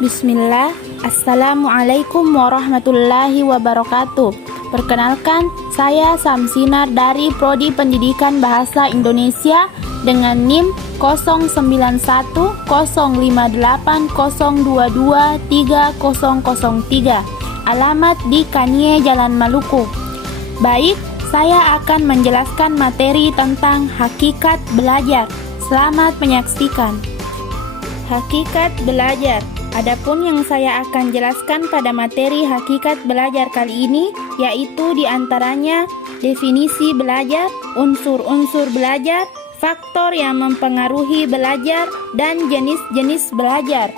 Bismillah. Assalamualaikum warahmatullahi wabarakatuh. Perkenalkan, saya Samsinar dari Prodi Pendidikan Bahasa Indonesia dengan NIM 0910580223003. Alamat di Kanie, Jalan Maluku. Baik, saya akan menjelaskan materi tentang hakikat belajar. Selamat menyaksikan. Hakikat belajar. Adapun yang saya akan jelaskan pada materi hakikat belajar kali ini, yaitu diantaranya definisi belajar, unsur-unsur belajar, faktor yang mempengaruhi belajar, dan jenis-jenis belajar.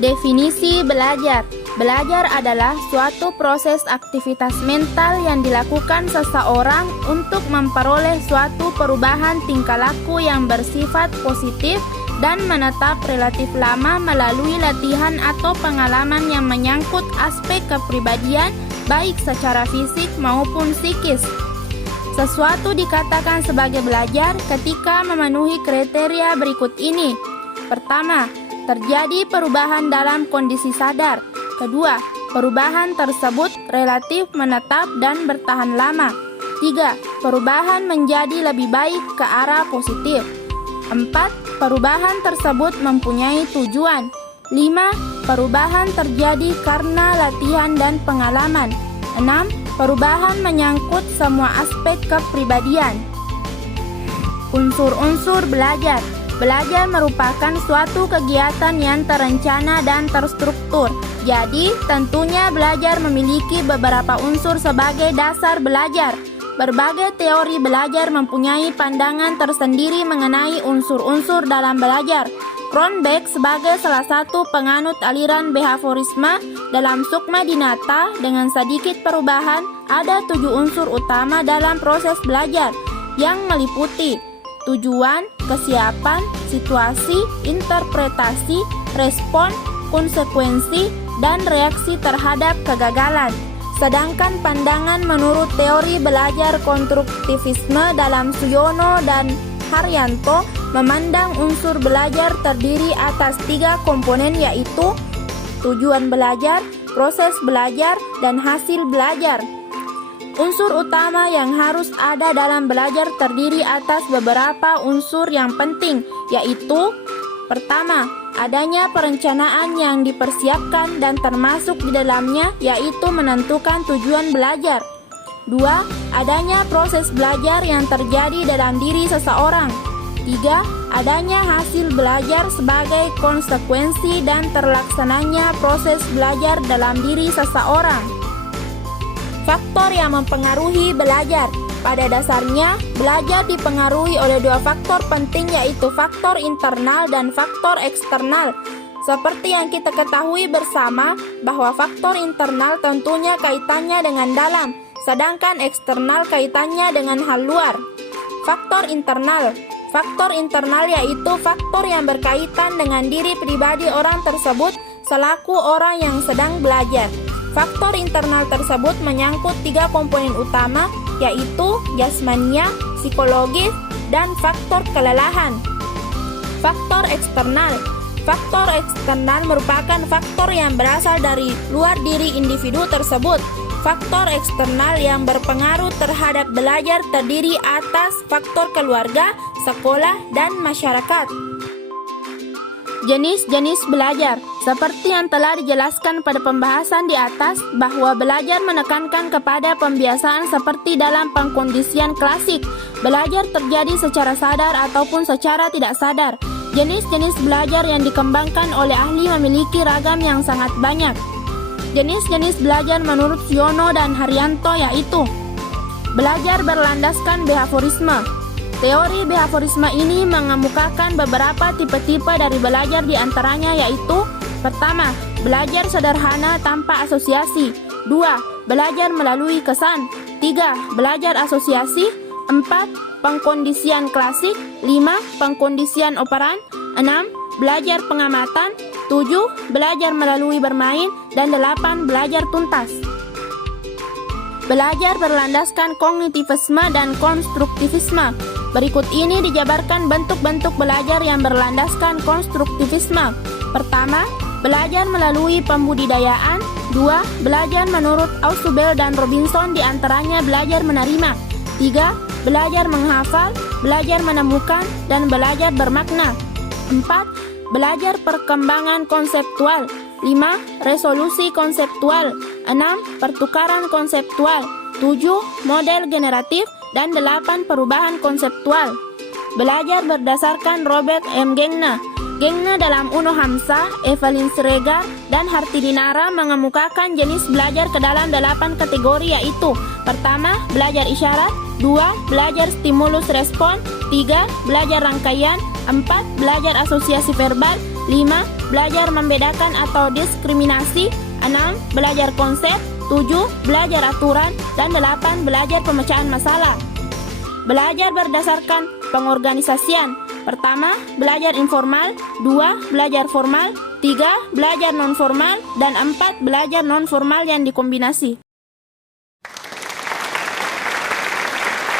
Definisi belajar. Belajar adalah suatu proses aktivitas mental yang dilakukan seseorang untuk memperoleh suatu perubahan tingkah laku yang bersifat positif dan menetap relatif lama melalui latihan atau pengalaman yang menyangkut aspek kepribadian baik secara fisik maupun psikis. Sesuatu dikatakan sebagai belajar ketika memenuhi kriteria berikut ini. Pertama, terjadi perubahan dalam kondisi sadar. Kedua, perubahan tersebut relatif menetap dan bertahan lama. 3. Perubahan menjadi lebih baik ke arah positif. 4. Perubahan tersebut mempunyai tujuan. 5. Perubahan terjadi karena latihan dan pengalaman. 6. Perubahan menyangkut semua aspek kepribadian. Unsur-unsur belajar. Belajar merupakan suatu kegiatan yang terencana dan terstruktur. Jadi, tentunya belajar memiliki beberapa unsur sebagai dasar belajar. Berbagai teori belajar mempunyai pandangan tersendiri mengenai unsur-unsur dalam belajar. Cronbach sebagai salah satu penganut aliran behaviorisme dalam Sukma Dinata dengan sedikit perubahan, ada 7 unsur utama dalam proses belajar yang meliputi tujuan, kesiapan, situasi, interpretasi, respon, konsekuensi, dan reaksi terhadap kegagalan. Sedangkan pandangan menurut teori belajar konstruktivisme dalam Suyono dan Haryanto memandang unsur belajar terdiri atas 3 komponen, yaitu tujuan belajar, proses belajar, dan hasil belajar. Unsur utama yang harus ada dalam belajar terdiri atas beberapa unsur yang penting, yaitu pertama, adanya perencanaan yang dipersiapkan dan termasuk di dalamnya yaitu menentukan tujuan belajar. 2. Adanya proses belajar yang terjadi dalam diri seseorang. 3. Adanya hasil belajar sebagai konsekuensi dan terlaksananya proses belajar dalam diri seseorang. Faktor yang mempengaruhi belajar. Pada dasarnya, belajar dipengaruhi oleh 2 faktor penting, yaitu faktor internal dan faktor eksternal. Seperti yang kita ketahui bersama bahwa faktor internal tentunya kaitannya dengan dalam, sedangkan eksternal kaitannya dengan hal luar. Faktor internal. Faktor internal yaitu faktor yang berkaitan dengan diri pribadi orang tersebut selaku orang yang sedang belajar. Faktor internal tersebut menyangkut 3 komponen utama, yaitu jasmania, psikologis, dan faktor kelelahan. Faktor eksternal. Faktor eksternal merupakan faktor yang berasal dari luar diri individu tersebut. Faktor eksternal yang berpengaruh terhadap belajar terdiri atas faktor keluarga, sekolah, dan masyarakat. Jenis-jenis belajar. Seperti yang telah dijelaskan pada pembahasan di atas, bahwa belajar menekankan kepada pembiasaan seperti dalam pengkondisian klasik. Belajar terjadi secara sadar ataupun secara tidak sadar. Jenis-jenis belajar yang dikembangkan oleh ahli memiliki ragam yang sangat banyak. Jenis-jenis belajar menurut Suyono dan Haryanto yaitu belajar berlandaskan behaviorisme. Teori behaviorisme ini mengemukakan beberapa tipe-tipe dari belajar, diantaranya yaitu pertama, belajar sederhana tanpa asosiasi. 2. Belajar melalui kesan. 3. Belajar asosiasi. 4. Pengkondisian klasik. 5. Pengkondisian operan. 6. Belajar pengamatan. 7. Belajar melalui bermain. Dan 8. Belajar tuntas. Belajar berlandaskan kognitivisme dan konstruktivisme. Berikut ini dijabarkan bentuk-bentuk belajar yang berlandaskan konstruktivisme. Pertama, belajar melalui pembudidayaan. 2. Belajar menurut Ausubel dan Robinson, diantaranya belajar menerima. 3. Belajar menghafal, belajar menemukan, dan belajar bermakna. 4. Belajar perkembangan konseptual. 5. Resolusi konseptual. 6. Pertukaran konseptual. 7. Model generatif. Dan 8. Perubahan konseptual. Belajar berdasarkan Robert M. Gengna. Gengna dalam Uno Hamzah, Evelyn Sregar, dan Hartidinara mengemukakan jenis belajar ke dalam 8 kategori, yaitu: pertama, belajar isyarat. 2. Belajar stimulus respon. 3. Belajar rangkaian. 4. Belajar asosiasi verbal. 5. Belajar membedakan atau diskriminasi. 6. Belajar konsep. 7. Belajar aturan. Dan 8. Belajar pemecahan masalah. Belajar berdasarkan pengorganisasian. Pertama, belajar informal. 2. Belajar formal. 3. Belajar non-formal. Dan 4. Belajar non-formal yang dikombinasi.